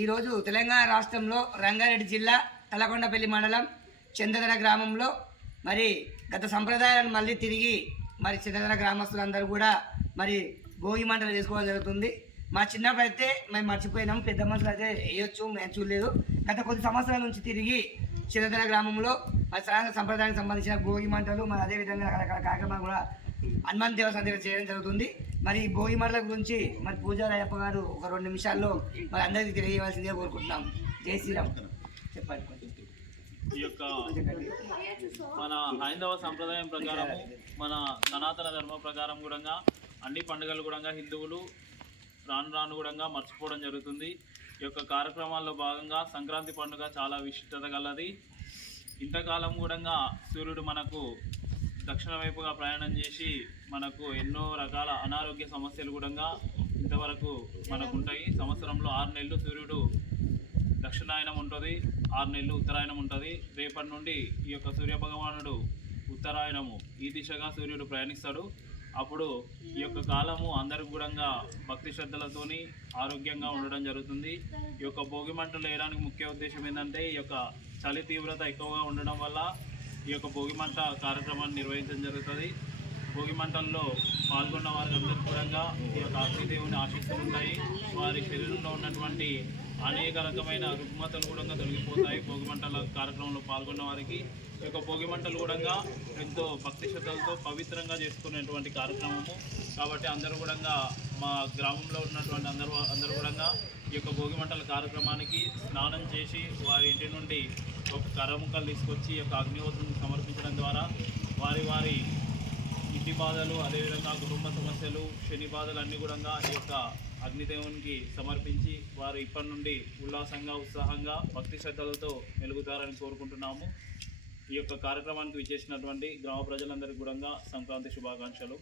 ఈరోజు తెలంగాణ రాష్ట్రంలో రంగారెడ్డి జిల్లా తలకొండపల్లి మండలం చందదన గ్రామంలో మరి గత సంప్రదాయాలను మళ్ళీ తిరిగి మరి చందదన గ్రామస్తులందరూ కూడా మరి భోగి మంటలు చేసుకోవడం జరుగుతుంది. మా చిన్నప్పుడు అయితే మేము మర్చిపోయినాం, పెద్ద మనుషులు అయితే వేయొచ్చు, మేము చూడలేదు. గత కొద్ది సంవత్సరాల నుంచి తిరిగి చందదన గ్రామంలో మరి సంప్రదాయానికి సంబంధించిన భోగి మంటలు మరి అదేవిధంగా రకరకాల కార్యక్రమాలు కూడా హనుమాన్ దేవస్థానం దగ్గర చేయడం జరుగుతుంది. మరి భోగి మంటల గురించి మరి పూజారి అయ్యప్ప గారు ఒక 2 నిమిషాల్లో మరి అందరికీ తెలియవలసిందే కోరుకుంటున్నాం. జై శ్రీరామ్. చెప్పండి. ఈ యొక్క మన హైందవ సంప్రదాయం ప్రకారం, మన సనాతన ధర్మ ప్రకారం కూడా అన్ని పండుగలు కూడా హిందువులు రాను కూడా మర్చిపోవడం జరుగుతుంది. ఈ యొక్క కార్యక్రమాల్లో భాగంగా సంక్రాంతి పండుగ చాలా విశిష్టత గలది. ఇంతకాలం కూడా సూర్యుడు మనకు దక్షిణ వైపుగా ప్రయాణం చేసి మనకు ఎన్నో రకాల అనారోగ్య సమస్యలు కూడా ఇంతవరకు మనకు ఉంటాయి. సంవత్సరంలో 6 నెలలు సూర్యుడు దక్షిణాయనం ఉంటుంది, 6 నెలలు ఉత్తరాయణం ఉంటుంది. రేపటి నుండి ఈ యొక్క సూర్యభగవానుడు ఉత్తరాయణము ఈ దిశగా సూర్యుడు ప్రయాణిస్తాడు. అప్పుడు ఈ యొక్క కాలము అందరికి కూడా భక్తి శ్రద్ధలతోని ఆరోగ్యంగా ఉండడం జరుగుతుంది. ఈ యొక్క భోగి మంటలు వేయడానికి ముఖ్య ఉద్దేశం ఏంటంటే, ఈ యొక్క చలి తీవ్రత ఎక్కువగా ఉండడం వల్ల ఈ యొక్క భోగి మంట కార్యక్రమాన్ని నిర్వహించడం జరుగుతుంది. భోగి మంటల్లో పాల్గొన్న వారికి అందరికీ కూడా ఈ యొక్క అగ్నిదేవుని ఆశీస్సులు ఉంటాయి. వారి శరీరంలో ఉన్నటువంటి అనేక రకమైన రుగ్మతలు కూడా తొలగిపోతాయి. భోగి మంటల కార్యక్రమంలో పాల్గొన్న వారికి ఈ యొక్క భోగి మంటలు కూడా ఎంతో భక్తి శ్రద్ధలతో పవిత్రంగా చేసుకునేటువంటి కార్యక్రమము. కాబట్టి అందరూ కూడా మా గ్రామంలో ఉన్నటువంటి అందరూ కూడా ఈ యొక్క భోగి మంటల కార్యక్రమానికి స్నానం చేసి వారి ఇంటి నుండి ఒక కర్రముక్కలు తీసుకొచ్చి ఈ యొక్క అగ్నిహోత్రం సమర్పించడం ద్వారా వారి ఇంటి బాధలు, అదేవిధంగా కుటుంబ సమస్యలు, శని బాధలు అన్నీ కూడా ఈ యొక్క అగ్నిదేవునికి సమర్పించి వారు ఇప్పటి నుండి ఉల్లాసంగా, ఉత్సాహంగా, భక్తి శ్రద్ధలతో మెలుగుతారని కోరుకుంటున్నాము. ఈ యొక్క కార్యక్రమానికి విచ్చేసినటువంటి గ్రామ ప్రజలందరికీ కూడా సంక్రాంతి శుభాకాంక్షలు.